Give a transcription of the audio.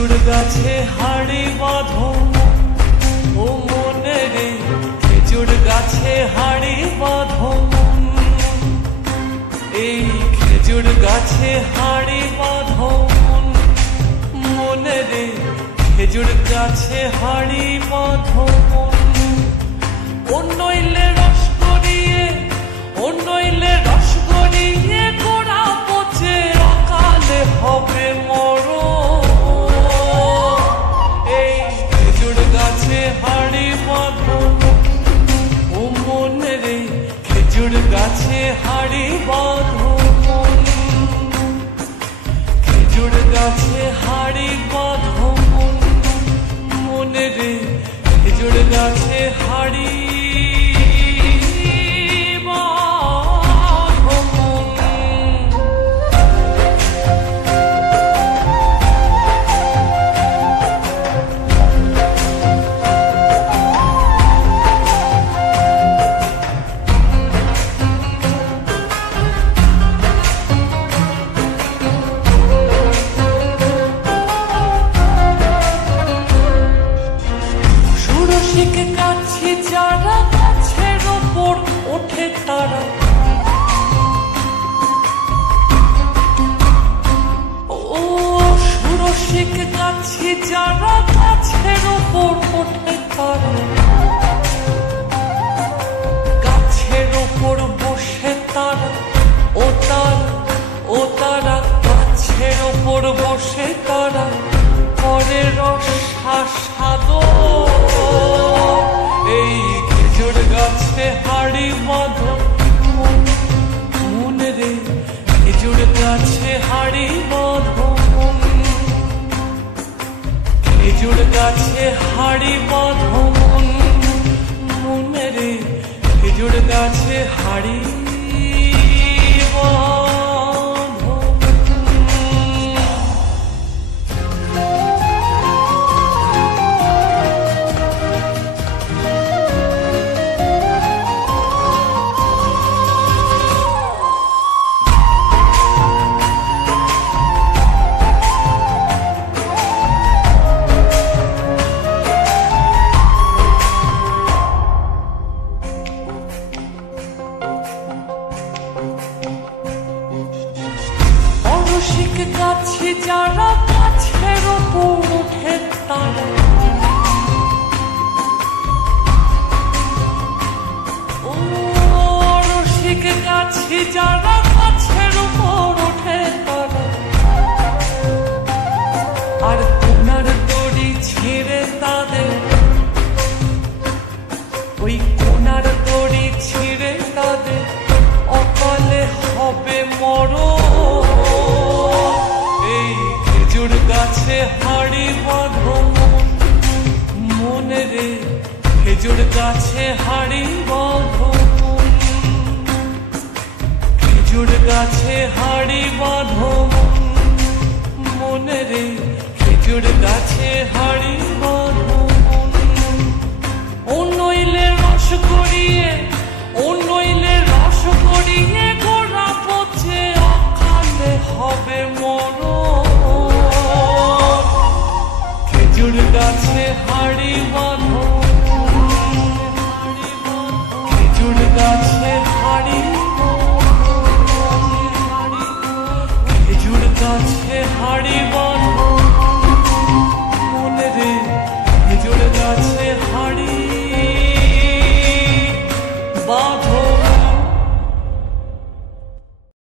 খেজুর গাছে হাড়ি বাঁধো ও মনে রে, খেজুর গাছে হাড়ি বাঁধো। এই খেজুর গাছে হাড়ি বাঁধো মনে রে, খেজুর গাছে হাড়ি বাঁধো। ও নইলে রস গড়িয়ে, ও নইলে রস গড়িয়ে গোড়া পচে অকালে হবে মরণ। এই খেজুর গাছে হাড়ি বাঁধো ও মনে রে, খেজুর গাছে হাড়ি বাঁধো। খেজুর গাছে হাড়ি বাঁধো মনে রে, খেজুর গাছে হাড়ি গাছি যারা গাছের ওপর ওঠে তারা, ও সুরসিক গাছি যারা গাছের ওপর ওঠে তারা, গাছের ওপর বসে তারা, ও তারা, ও তারা গাছের ওপর বসে তারা করে রসাস্বাদন। এই খেজুর গাছে হাড়ি বাঁধো মনে রে, খেজুর গাছে হাড়ি বাঁধো। খেজুর গাছে হাড়ি বাঁধো মনে রে, খেজুর গাছে হাড়ি বাঁধো। রসিক গাছে যারা গাছের ওপর ওঠে তারা, ও রসিক গাছে যারা গাছের ওপর ওঠে তারা, আর কোনার দড়ি ছিঁড়ে তাদের, ওই কোনার দড়ি ছিঁড়ে তাদের অকালে হবে মরণ। খেজুর গাছে হাড়ি বাঁধো মনে রে, খেজুর গাছে হাড়ি বাঁধো। খেজুর গাছে হাড়ি বাঁধো মনে রে, খেজুর গাছে হাড়ি বাঁধো। ও নইলে রস গড়িয়ে, ও নইলে রস গড়িয়ে গোড়া পচে অকালে হবে মরণ। খেজুর গাছে হাড়ি বাঁধো, খেজুর গাছে হাড়ি বাঁধো, খেজুর গাছে হাড়ি বাঁধো।